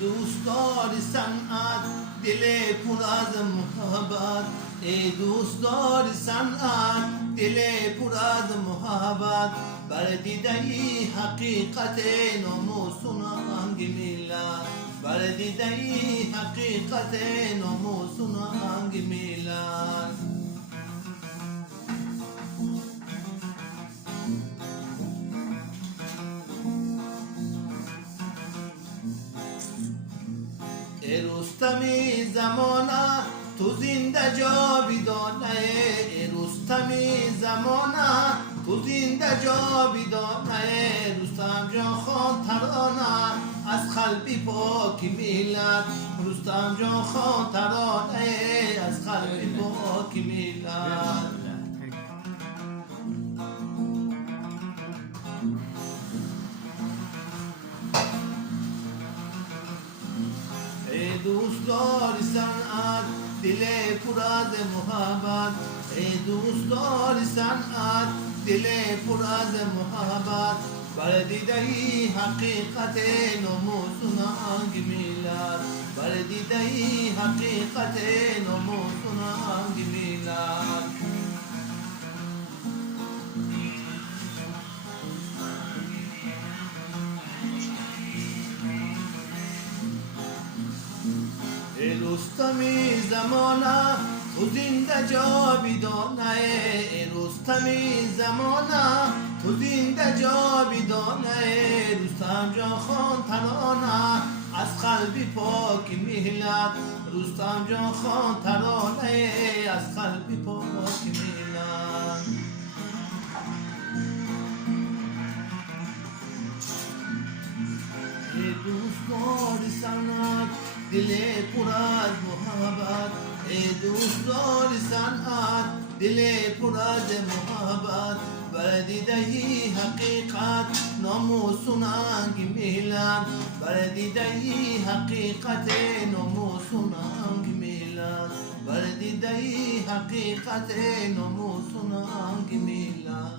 دوستدار صنعت دل پر از محبت، ای دوستدار صنعت دل پر از محبت، بر دیده حقیقت ناموس و ننگ ملت، بر دیده حقیقت ناموس و ننگ ملت. ای رستمی زمانه تو زنده جاویدانه، ای رستمی زمانه تو زنده جاویدانه، رستم جان خان ترانه از قلب پاک ملت، رستم جان خان ترانه از قلب پاک ملت. ای دوستدار صنعت دل پر از محبت، ای دوستدار صنعت دل پر از محبت، بر دیده حقیقت ناموس و ننگ ملت، بر دیده حقیقت ناموس و ننگ ملت. ای رستمی زمانه تو زنده جاویدانه، ای رستمی زمانه تو زنده جاویدانه، رستم جان خان ترانه از قلب پاک ملت، رستم جان خان ترانه از قلب پاک ملت. ای دوستدار صنعت دل پر از محبت، ای دوستدار صنعت دل پر از محبت، بر دیده حقیقت ناموس و ننگ ملت، بر دیده حقیقت ناموس و ننگ ملت، بر دیده حقیقت ناموس و ننگ ملت.